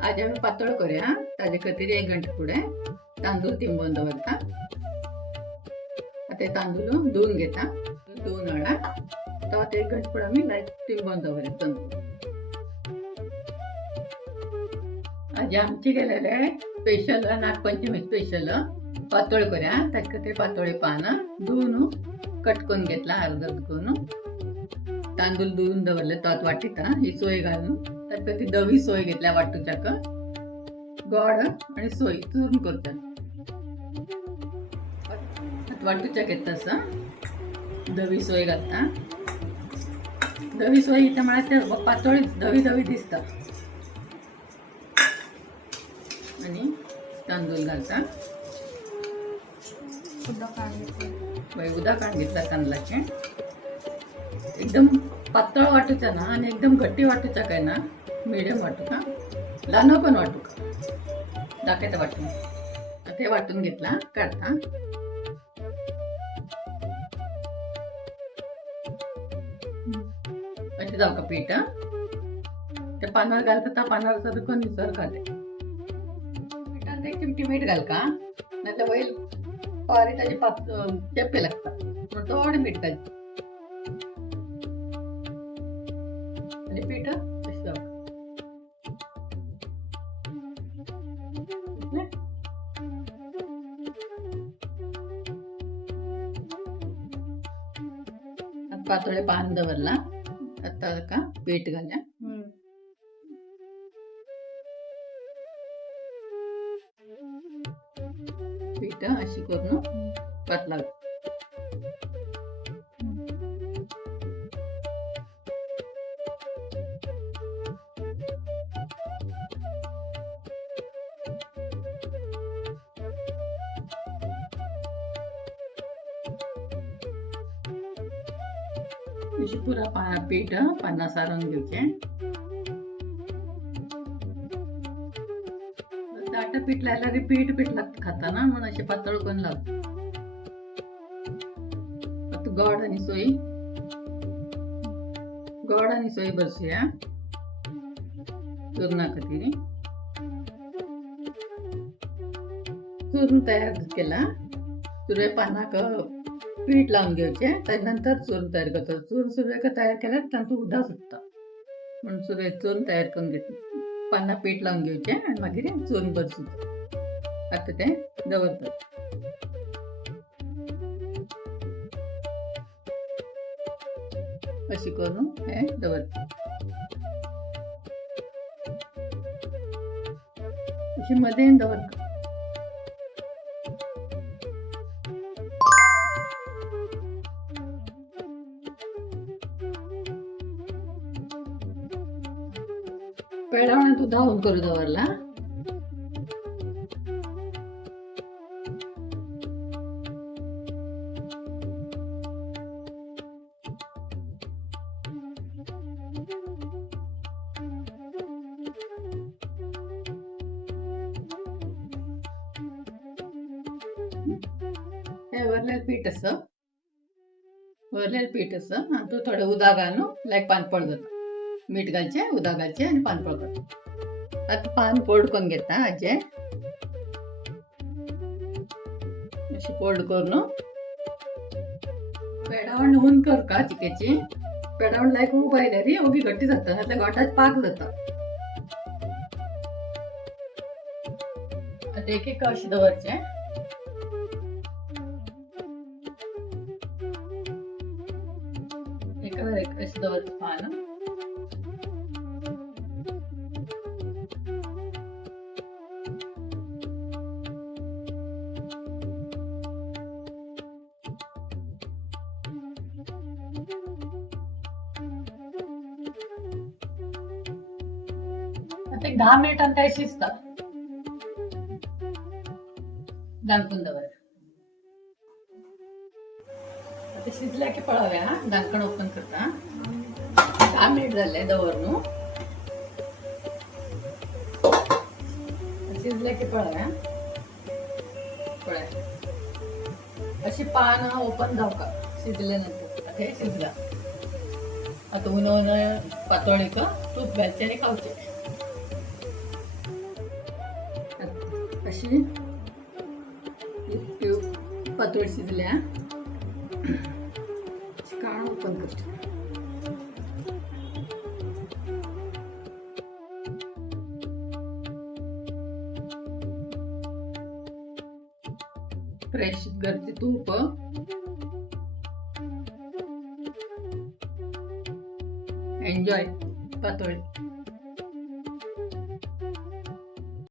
आज आम्ही पातळ करूया. ताजे खातीर 1 घंटा फुडें तांदूळ तिंबून दवरता. आता तांदूळ धुवून घेता. धुवून हाडा. तो आता 1 घंटा फुडें आमी लायक तिंबून दवरया तांदूळ. आज आमची गेलेले स्पेशल नागपंचमी स्पेशल पातळ करूया. ताजे खातीर पातोळी पान धुवून कट करून घेतला अर्ध करून. तांदूळ धुवून दवरले तोच वाटीता ही सोय घालून. ताजे खातीर धवी सोय घेतल्या वाटूच्याक. गोड आणि सोय चूर्ण करता. वाटूच्या घेता तसा धवी सोय घालता. धवी सोय इथं म्हळ्यार पातोळी धवी धवी दिसता. आणि तांदूळ घालता. उदक काढून घेतला तांदळाचे. एकदम पातळ वाटूचा ना आणि एकदम घट्टी वाटूचा काय ना, मिडियम वाटू का, ल्हान पण वाटू का, दाखयता वाटून. ते वाटून घेतला काढता. असे जाऊ का पीठ त्या पानावर घालता. त्या पानावर सरकून निसर खाते. पिठात 1 चिमटी मीठ घाल का, नाही तर बैल पारी त्याचे चेपे लागतात. म्हणून थोडं मीठ घालते आणि पीठ पातोळे पान दवरला. आता का पीठ घाल्या. पीठ अशी करून पातला. पुरा पीठ पाना सारून घेवचे. दाट पीठ लायल्यार पीठ लागता खाता ना, म्हणून असे पातळ करून लावता. आता गोड आणि सोय बसया चूर्णा खातीर. चूर्ण तयार केला. सुरय पानाक पीठ लावून घ्यायचे. त्यानंतर चूर्ण तयार करतो. चूर्ण सुरय तयार केल्यार तांतूं उदक सुटता. म्हणून सुरय चूर्ण तयार करून घेतली. पानां पीठ लावून घ्यायचे आणि मागीर चूर्ण भरसून आता ते दवरतात. अशी करून हे दवरतात. अशी मध्ये दवरतात. पेडावणे तू धावून करू दवरला. हे वरलेलं पीठ असं आणि तू थोडं उदक घालून लायक पानपळ जाता. मीठ घालचे, उदक घालचे आणि पानपळ करता. आता पान फोल्ड करून घेता. हाचे अशी फोल्ड करून पेडावण ऊन कर का चिकेची. पेडावण लायक उभं आयल्यार ओगी गट्टी जाता, नाल्यार गोठाच पाक जाता. आता एक अशी दवरचे. एक अशी दवरचे पान. आता 10 मिनिटांनी ते शिजता. दांकून दवर. आता शिजल्या की पळवया. दांकण ओपन करता. 10 मिनिट झाले दवरून. शिजल्या की पळवया. अशी पान ओपन जाऊ का शिजल्यानंतर. आता हे शिजला. आता उन्हा पातोळी का तूप घालचे आणि खावचे. अशी पातोळी शिजल्या. काढून ओपन करते. फ्रेश घरचे तूप, एन्जॉय पातोळी.